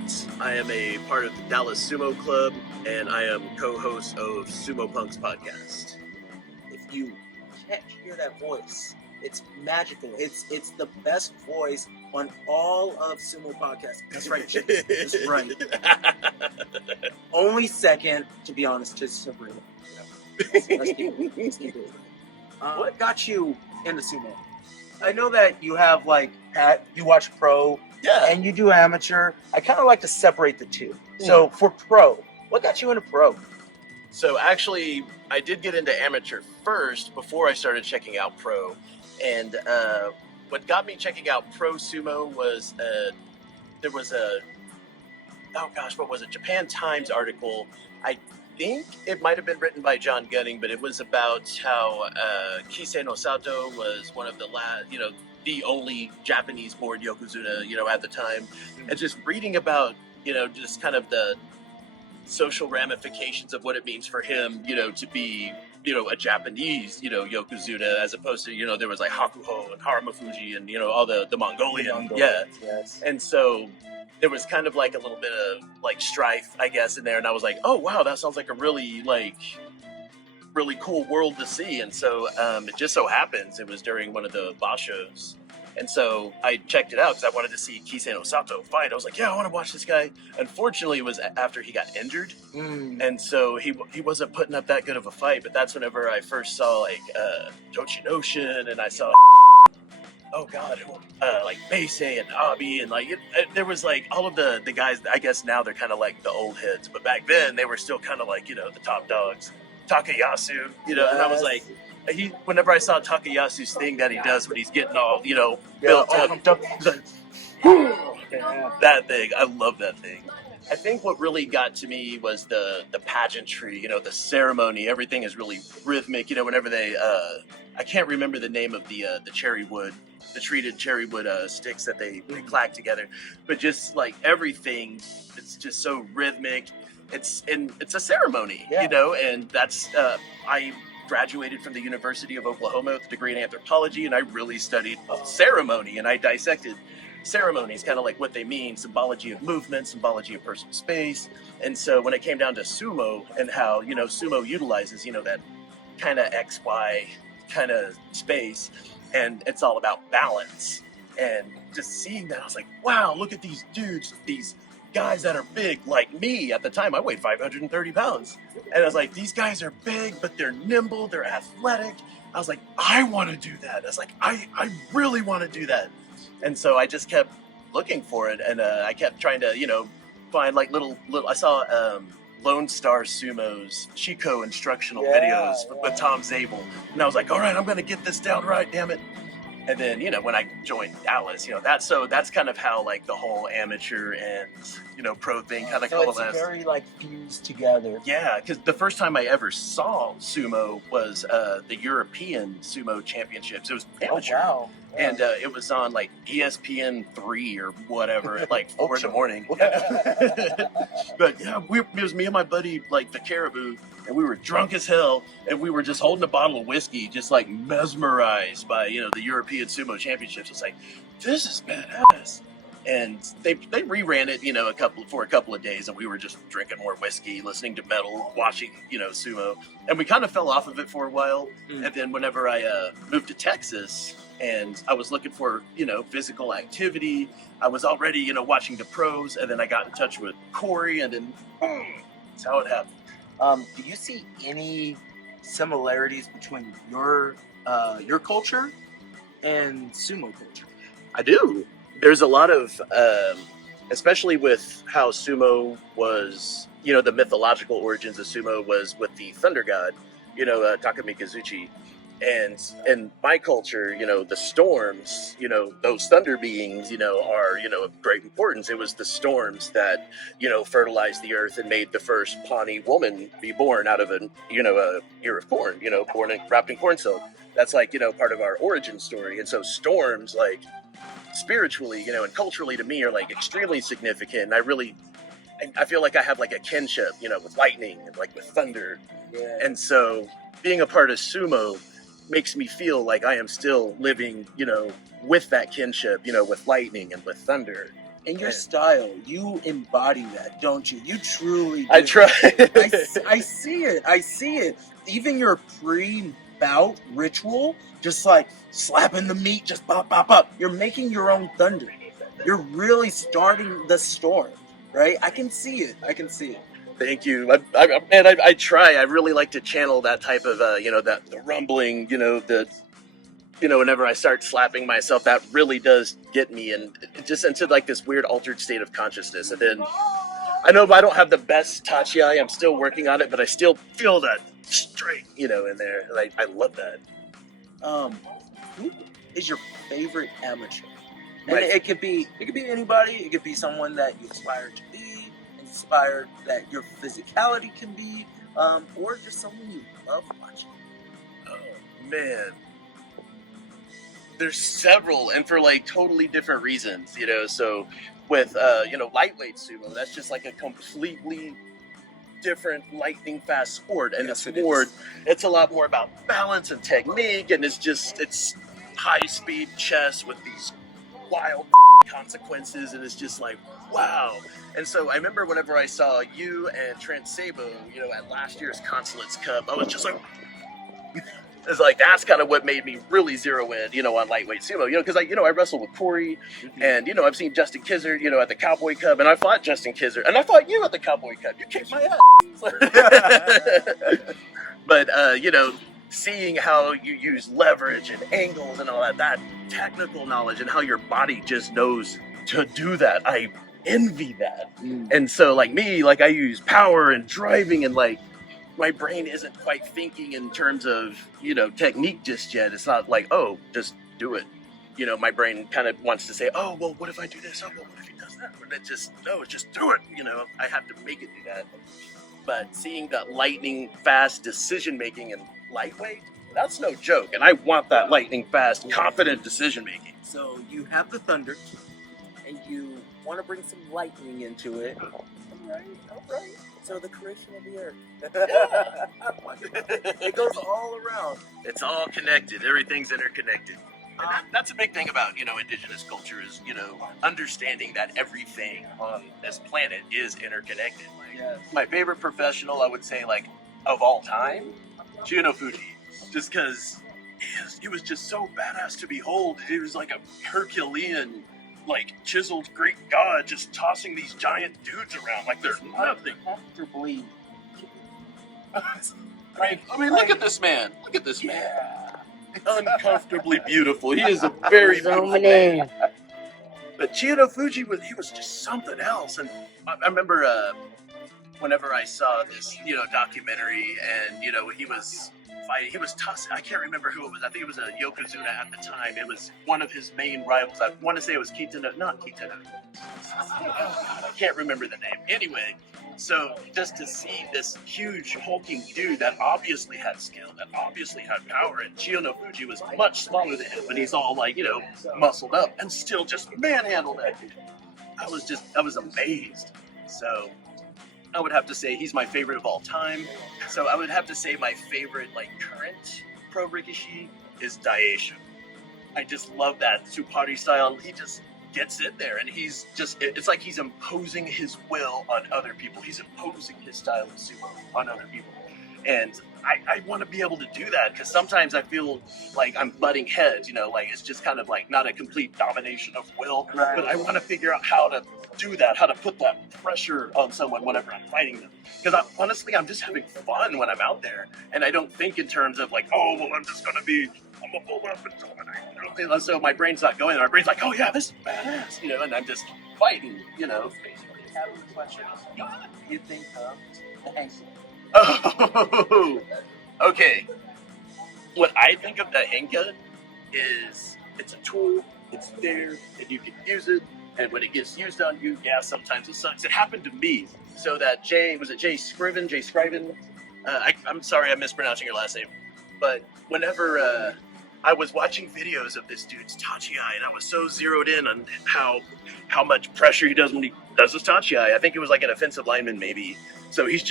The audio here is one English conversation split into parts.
Matt. I am a part of the Dallas Sumo Club, and I am co-host of Sumo Punx podcast. If you can't hear that voice, it's magical. It's the best voice on all of Sumo podcasts. That's right, Chip. That's right. Only second, to be honest, to Sabrina. Let's keep it. What got you into sumo? I know that you have you watch pro, Yeah. and you do amateur. I kind of like to separate the two. So for pro, what got you into pro? So actually, I did get into amateur first before I started checking out pro. And what got me checking out pro sumo was there was what was it? Japan Times article. I think it might have been written by John Gunning, but it was about how Kisei no Sato was one of the the only Japanese born Yokozuna, at the time. And just reading about, just kind of the social ramifications of what it means for him, to be, a Japanese, Yokozuna, as opposed to, there was like Hakuho and Haramafuji and, all the Mongolian. Yeah. Yes. And so there was kind of like a little bit of like strife, I guess, in there. And I was like, oh, wow, that sounds like a really cool world to see. And so it just so happens it was during one of the bashos. And so I checked it out because I wanted to see Kisei no Sato fight. I was like, yeah, I want to watch this guy. Unfortunately, it was after he got injured. And so he wasn't putting up that good of a fight. But that's whenever I first saw Tochinoshin, and I saw like Meisei and Abi, and there was like all of the guys. I guess now they're kind of like the old heads, but back then they were still kind of like the top dogs. Takayasu, and I was like, whenever I saw Takayasu's thing that he does when he's getting all built up, he's like, that thing. I love that thing. I think what really got to me was the pageantry, the ceremony. Everything is really rhythmic. Whenever they, I can't remember the name of the cherry wood, the treated cherry wood sticks that they clack together, but just like everything, it's just so rhythmic. It's a ceremony, and that's I graduated from the University of Oklahoma with a degree in anthropology, and I really studied ceremony, and I dissected ceremonies, kind of like what they mean, symbology of movement, symbology of personal space. And so when it came down to sumo and how, sumo utilizes, that kind of XY kind of space, and it's all about balance. And just seeing that, I was like, wow, look at these dudes, these guys that are big like me. At the time, I weighed 530 pounds. And I was like, these guys are big, but they're nimble, they're athletic. I was like, I want to do that. I was like, I really want to do that. And so I just kept looking for it, and I kept trying to, find like little. I saw Lone Star Sumo's Chico instructional videos with Tom Zabel, and I was like, all right, I'm going to get this down right, damn it. And then, when I joined Dallas, that's kind of how like the whole amateur and, pro thing kind of coalesced. It's very fused together. Yeah, because the first time I ever saw sumo was the European Sumo Championships. It was amateur. Oh, wow. Yeah. And it was on like ESPN 3 or whatever at like 4 in the morning. But yeah, it was me and my buddy, like the Caribou, and we were drunk as hell, and we were just holding a bottle of whiskey, just like mesmerized by, the European Sumo Championships. It's like, this is badass. And they reran it, for a couple of days, and we were just drinking more whiskey, listening to metal, watching, sumo. And we kind of fell off of it for a while. And then whenever I moved to Texas, and I was looking for, physical activity, I was already, watching the pros, and then I got in touch with Corey, and then that's how it happened. Do you see any similarities between your culture and sumo culture? I do. There's a lot of, especially with how sumo was, the mythological origins of sumo was with the thunder god, Takamikazuchi. And in my culture, the storms, those thunder beings, are, of great importance. It was the storms that, fertilized the earth and made the first Pawnee woman be born out of a ear of corn, born and wrapped in corn silk. That's like, part of our origin story. And so storms, like, spiritually, and culturally to me are like extremely significant. And I feel like I have like a kinship, with lightning and like with thunder. Yeah. And so being a part of sumo makes me feel like I am still living, with that kinship, with lightning and with thunder. And your style, you embody that, don't you? You truly do. I try. I see it. I see it. Even your pre-bout ritual, just like slapping the meat, just pop, pop, pop. You're making your own thunder. You're really starting the storm, right? I can see it. I can see it. Thank you. I try. I really like to channel that type of, that the rumbling, whenever I start slapping myself, that really does get me and just into like this weird altered state of consciousness. And then I know I don't have the best tachi. I'm still working on it, but I still feel that straight, in there. And I love that. Who is your favorite amateur? And it could be anybody. It could be someone that you aspire to be, inspired that your physicality can be, or just someone you love watching. Oh man. There's several, and for like totally different reasons, So with lightweight sumo, that's just like a completely different lightning fast sport, and Yes, it's a lot more about balance and technique, and it's high speed chess with these wild consequences, and it's just like wow. And so I remember whenever I saw you and Trent Sabo, at last year's Consulates Cup, I was just like. It's like that's kind of what made me really zero in, on lightweight sumo, because I wrestled with Corey, and I've seen Justin Kizzer, at the Cowboy Cup, and I fought Justin Kizzer, and I fought you at the Cowboy Cup. You kicked my ass. But seeing how you use leverage and angles and all that technical knowledge, and how your body just knows to do that, I envy that. And so like me, like I use power and driving, and like. My brain isn't quite thinking in terms of, technique just yet. It's not like, oh, just do it. My brain kind of wants to say, oh, well, what if I do this? Oh, well, what if he does that? But it's just do it. I have to make it do that. But seeing that lightning fast decision making and lightweight, that's no joke. And I want that lightning fast, confident decision making. So you have the thunder, and you want to bring some lightning into it. All right. So the creation of the earth. It goes all around. It's all connected. Everything's interconnected. And that's a big thing about, indigenous culture is, understanding that everything on this planet is interconnected. My favorite professional, I would say, like, of all time, Fuji. Just because he was just so badass to behold. He was like a Herculean, like chiseled Greek god, just tossing these giant dudes around like they're nothing. Comfortably. I mean, look at this man. Look at this man. Uncomfortably beautiful. He is a very beautiful man. But Fuji was just something else. And I remember whenever I saw this, documentary, and he was fighting. He was tossing. I can't remember who it was. I think it was a Yokozuna at the time. It was one of his main rivals. I want to say it was Kitano. Not Kitano. I can't remember the name. Anyway, so just to see this huge hulking dude that obviously had skill, that obviously had power, and Fuji was much smaller than him, but he's all like, muscled up, and still just manhandled that dude. I was amazed. So I would have to say he's my favorite of all time. So I would have to say my favorite, like, current pro Rikishi is Daisho. I just love that Tsupari style. He just gets in there, and it's like he's imposing his will on other people. He's imposing his style of sumo on other people. And I want to be able to do that, because sometimes I feel like I'm butting heads, like it's just kind of like not a complete domination of will, right. But I want to figure out how to do that, how to put that pressure on someone whenever I'm fighting them. Because honestly, I'm just having fun when I'm out there, and I don't think in terms of like, oh, well, I'm gonna pull up and dominate. So my brain's not going there. My brain's like, oh yeah, this is badass, and I'm just fighting, Question. You think of the Hansen? Oh, okay. What I think of the Henka is it's a tool, it's there, and you can use it, and when it gets used on you, yeah, sometimes it sucks. It happened to me. So that Jay Scriven? I'm sorry, I'm mispronouncing your last name. But whenever I was watching videos of this dude's tachi-ai, and I was so zeroed in on how much pressure he does when he does his tachi-ai. I think it was like an offensive lineman maybe. So he's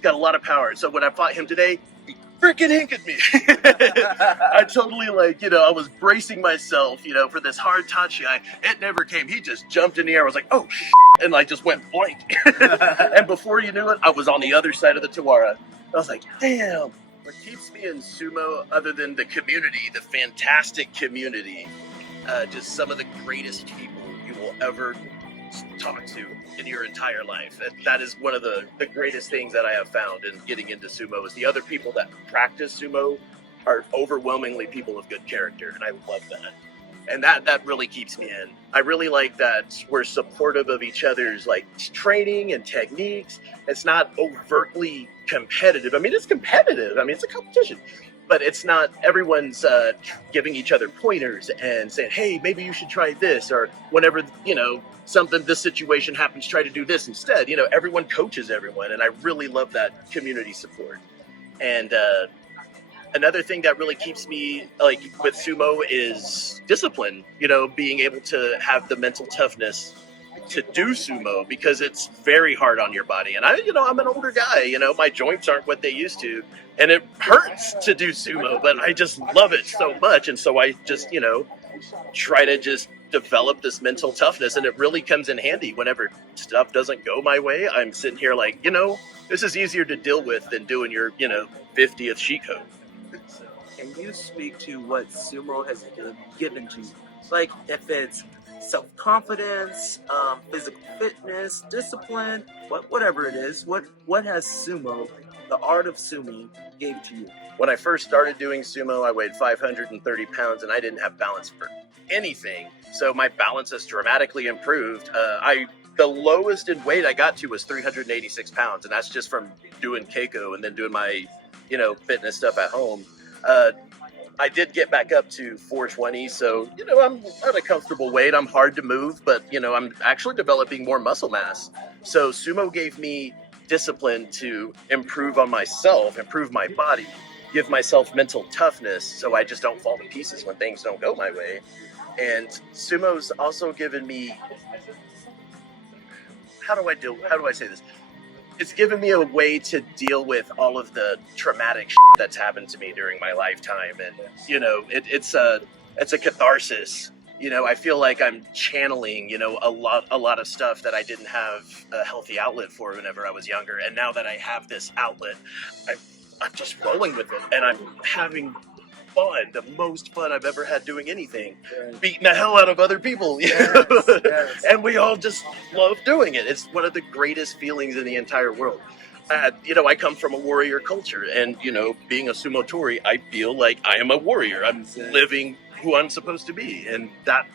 got a lot of power. So when I fought him today, he freaking hinkered me. I totally like, I was bracing myself, for this hard tachi. It never came. He just jumped in the air. I was like, oh, and like just went blank. And before you knew it, I was on the other side of the Tawara. I was like, damn. What keeps me in sumo, other than the community, the fantastic community, just some of the greatest people you will ever talk to in your entire life. That is one of the greatest things that I have found in getting into sumo, is the other people that practice sumo are overwhelmingly people of good character, and I love that. And that really keeps me in. I really like that we're supportive of each other's like training and techniques. It's not overtly competitive. I mean, it's competitive. I mean, it's a competition. But it's not, everyone's giving each other pointers and saying, hey, maybe you should try this, or whenever, this situation happens, try to do this instead. Everyone coaches everyone, and I really love that community support. And another thing that really keeps me like with sumo is discipline, being able to have the mental toughness to do sumo, because it's very hard on your body. And I'm an older guy, my joints aren't what they used to, and it hurts to do sumo, but I just love it so much. And so I just, try to just develop this mental toughness, and it really comes in handy whenever stuff doesn't go my way. I'm sitting here like, this is easier to deal with than doing your, 50th Shiko. Can you speak to what sumo has given to you? Like, if it's self-confidence, physical fitness, discipline, whatever it is, what has sumo, the art of sumo, gave to you? When I first started doing sumo, I weighed 530 pounds, and I didn't have balance for anything. So my balance has dramatically improved. The lowest in weight I got to was 386 pounds, and that's just from doing Keiko and then doing my, fitness stuff at home. I did get back up to 420, so, I'm at a comfortable weight. I'm hard to move, but, I'm actually developing more muscle mass. So sumo gave me discipline to improve on myself, improve my body, give myself mental toughness so I just don't fall to pieces when things don't go my way. And sumo's also given me, how do I say this? It's given me a way to deal with all of the traumatic that's happened to me during my lifetime. And, it's a catharsis. I feel like I'm channeling, a lot of stuff that I didn't have a healthy outlet for whenever I was younger. And now that I have this outlet, I'm just rolling with it, and I'm having fun, the most fun I've ever had doing anything, beating the hell out of other people, yes. And we all just love doing it. It's one of the greatest feelings in the entire world. I come from a warrior culture, and, being a sumo tori, I feel like I am a warrior. I'm living who I'm supposed to be, and that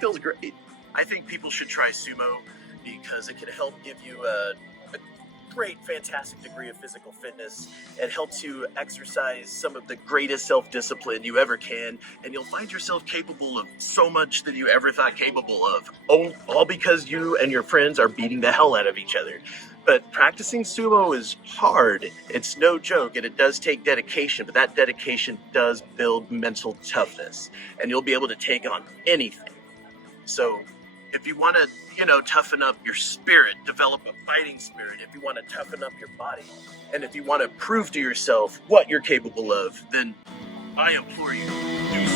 feels great. I think people should try sumo because it can help give you a great, fantastic degree of physical fitness. It helps you exercise some of the greatest self-discipline you ever can, and you'll find yourself capable of so much that you ever thought capable of, all because you and your friends are beating the hell out of each other. But practicing sumo is hard. It's no joke, and it does take dedication, but that dedication does build mental toughness, and you'll be able to take on anything. So if you want to, toughen up your spirit, develop a fighting spirit, if you want to toughen up your body, and if you want to prove to yourself what you're capable of, then I implore you, do